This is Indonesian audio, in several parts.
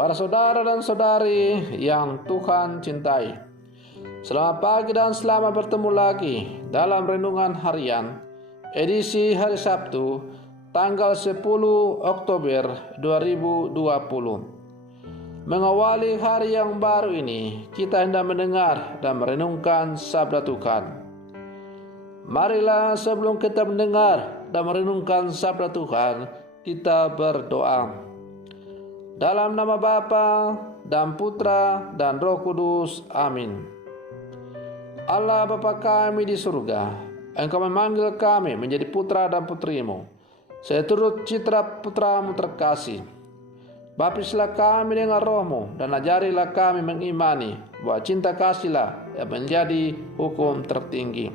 Para saudara dan saudari yang Tuhan cintai, selamat pagi dan selamat bertemu lagi dalam Renungan Harian edisi hari Sabtu tanggal 10 Oktober 2020. Mengawali hari yang baru ini, kita hendak mendengar dan merenungkan sabda Tuhan. Marilah sebelum kita mendengar dan merenungkan sabda Tuhan, kita berdoa. Dalam nama Bapa dan Putra dan Roh Kudus. Amin. Allah Bapa kami di surga, Engkau memanggil kami menjadi putra dan putrimu, seturut citra putramu terkasih. Baptislah kami dengan rohmu dan ajarilah kami mengimani bahwa cinta kasihlah yang menjadi hukum tertinggi.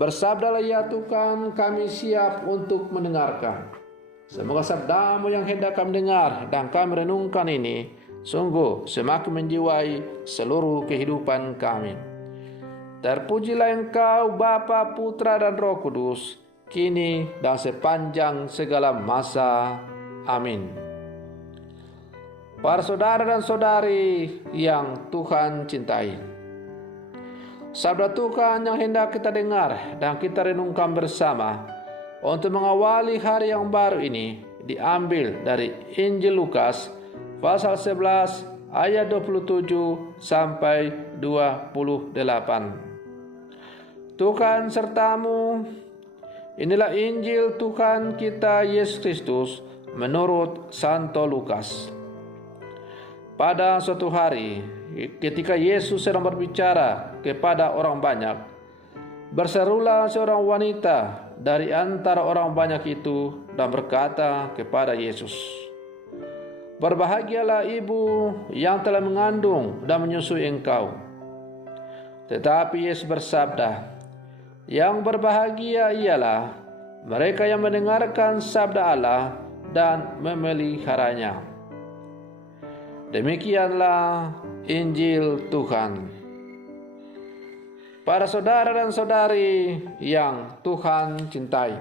Bersabdalah ya Tuhan, kami siap untuk mendengarkan. Semoga sabdamu yang hendak kami dengar dan kami renungkan ini sungguh semakin menjiwai seluruh kehidupan kami. Terpujilah Engkau Bapa, Putra dan Roh Kudus, kini dan sepanjang segala masa. Amin. Para saudara dan saudari yang Tuhan cintai, sabda Tuhan yang hendak kita dengar dan kita renungkan bersama untuk mengawali hari yang baru ini diambil dari Injil Lukas pasal 11 ayat 27 sampai 28. Tuhan sertamu. Inilah Injil Tuhan kita Yesus Kristus menurut Santo Lukas. Pada suatu hari, ketika Yesus sedang berbicara kepada orang banyak, berserulah seorang wanita dari antara orang banyak itu dan berkata kepada Yesus, "Berbahagialah ibu yang telah mengandung dan menyusui engkau." Tetapi Yesus bersabda, "Yang berbahagia ialah mereka yang mendengarkan sabda Allah dan memeliharanya." Demikianlah Injil Tuhan. Para saudara dan saudari yang Tuhan cintai,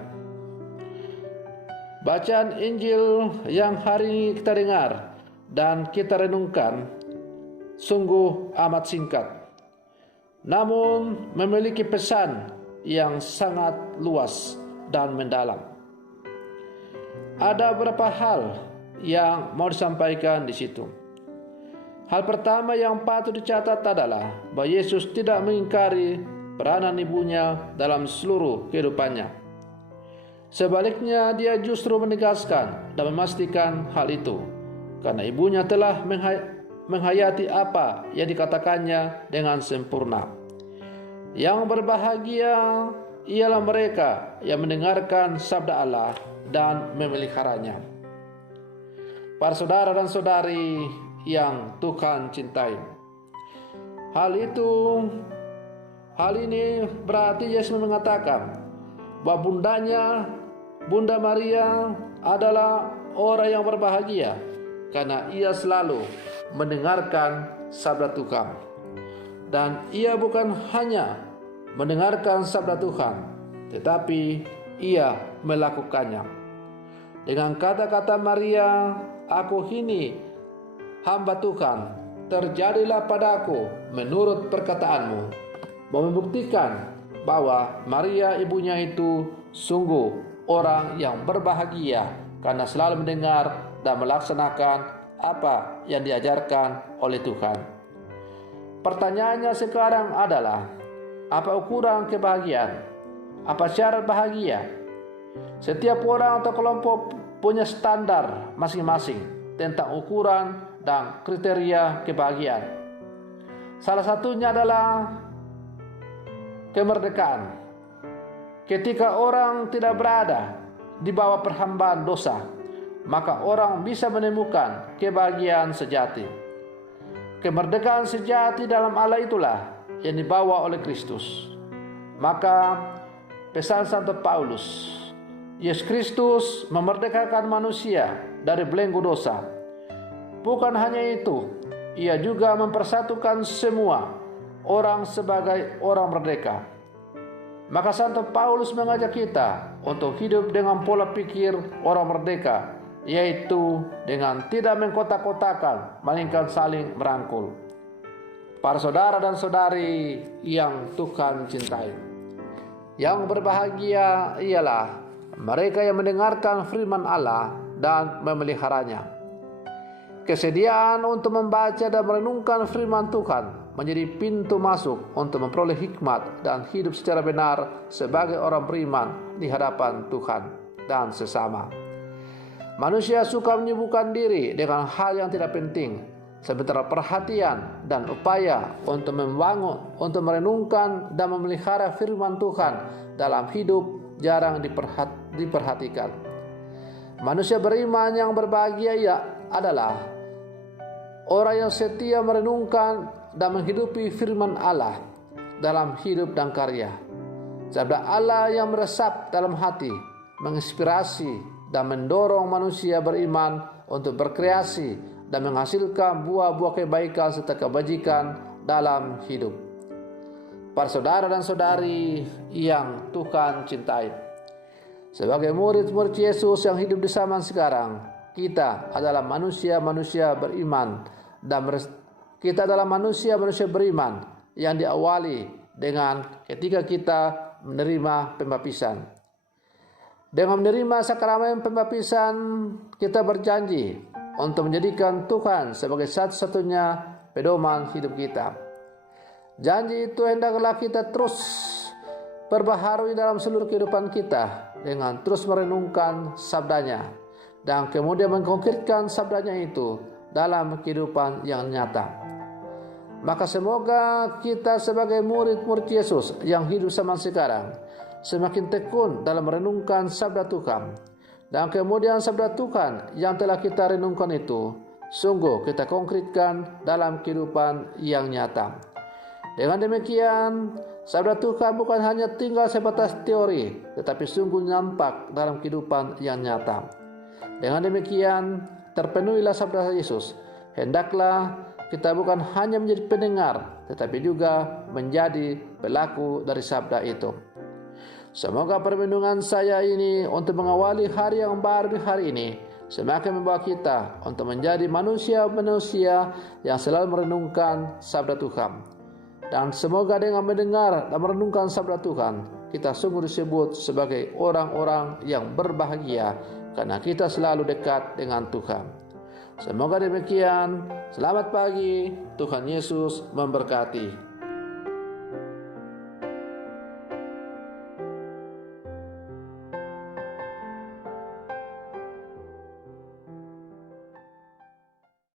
bacaan Injil yang hari ini kita dengar dan kita renungkan sungguh amat singkat, namun memiliki pesan yang sangat luas dan mendalam. Ada beberapa hal yang mau disampaikan di situ. Hal pertama yang patut dicatat adalah bahwa Yesus tidak mengingkari peranan ibunya dalam seluruh kehidupannya. Sebaliknya, dia justru menegaskan dan memastikan hal itu, karena ibunya telah menghayati apa yang dikatakannya dengan sempurna. Yang berbahagia ialah mereka yang mendengarkan sabda Allah dan memeliharanya. Para saudara dan saudari yang Tuhan cintai, hal ini berarti Yesus mengatakan bahwa Bunda Maria adalah orang yang berbahagia karena ia selalu mendengarkan sabda Tuhan. Dan ia bukan hanya mendengarkan sabda Tuhan, tetapi ia melakukannya. Dengan kata-kata Maria, "Aku ini hamba Tuhan, terjadilah padaku menurut perkataanmu," membuktikan bahwa Maria ibunya itu sungguh orang yang berbahagia karena selalu mendengar dan melaksanakan apa yang diajarkan oleh Tuhan. Pertanyaannya sekarang adalah, apa ukuran kebahagiaan? Apa syarat bahagia? Setiap orang atau kelompok punya standar masing-masing tentang ukuran dan kriteria kebahagiaan. Salah satunya adalah kemerdekaan. Ketika orang tidak berada di bawah perhambaan dosa, maka orang bisa menemukan kebahagiaan sejati. Kemerdekaan sejati dalam Allah itulah yang dibawa oleh Kristus. Maka pesan Santo Paulus, Yesus Kristus memerdekakan manusia dari belenggu dosa. Bukan hanya itu, ia juga mempersatukan semua orang sebagai orang merdeka. Maka Santo Paulus mengajak kita untuk hidup dengan pola pikir orang merdeka yaitu dengan tidak mengkotak-kotakan, melainkan saling merangkul. Para saudara dan saudari yang Tuhan cintai, yang berbahagia ialah mereka yang mendengarkan firman Allah dan memeliharanya. Kesediaan untuk membaca dan merenungkan firman Tuhan menjadi pintu masuk untuk memperoleh hikmat dan hidup secara benar sebagai orang beriman di hadapan Tuhan dan sesama. Manusia suka menyibukkan diri dengan hal yang tidak penting, sementara perhatian dan upaya untuk membangun, untuk merenungkan dan memelihara firman Tuhan dalam hidup jarang diperhatikan. Manusia beriman yang berbahagia adalah orang yang setia merenungkan dan menghidupi firman Allah dalam hidup dan karya. Sabda Allah yang meresap dalam hati, menginspirasi dan mendorong manusia beriman untuk berkreasi dan menghasilkan buah-buah kebaikan serta kebajikan dalam hidup. Para saudara dan saudari yang Tuhan cintai, sebagai murid-murid Yesus yang hidup di zaman sekarang, kita adalah manusia-manusia beriman dan kita adalah manusia-manusia beriman yang diawali dengan ketika kita menerima pembaptisan. Dengan menerima sakramen pembaptisan, kita berjanji untuk menjadikan Tuhan sebagai satu-satunya pedoman hidup kita. Janji itu hendaklah kita terus perbaharui dalam seluruh kehidupan kita dengan terus merenungkan sabdanya dan kemudian mengkonkretkan sabdanya itu dalam kehidupan yang nyata. Maka semoga kita sebagai murid-murid Yesus yang hidup zaman sekarang semakin tekun dalam merenungkan sabda Tuhan, dan kemudian sabda Tuhan yang telah kita renungkan itu sungguh kita konkretkan dalam kehidupan yang nyata. Dengan demikian, sabda Tuhan bukan hanya tinggal sebatas teori, tetapi sungguh nampak dalam kehidupan yang nyata. Dengan demikian, terpenuhilah sabda Yesus. Hendaklah kita bukan hanya menjadi pendengar, tetapi juga menjadi pelaku dari sabda itu. Semoga perlindungan saya ini untuk mengawali hari yang baru di hari ini semakin membawa kita untuk menjadi manusia-manusia yang selalu merenungkan sabda Tuhan. Dan semoga dengan mendengar dan merenungkan sabda Tuhan, kita sungguh disebut sebagai orang-orang yang berbahagia karena kita selalu dekat dengan Tuhan. Semoga demikian. Selamat pagi. Tuhan Yesus memberkati.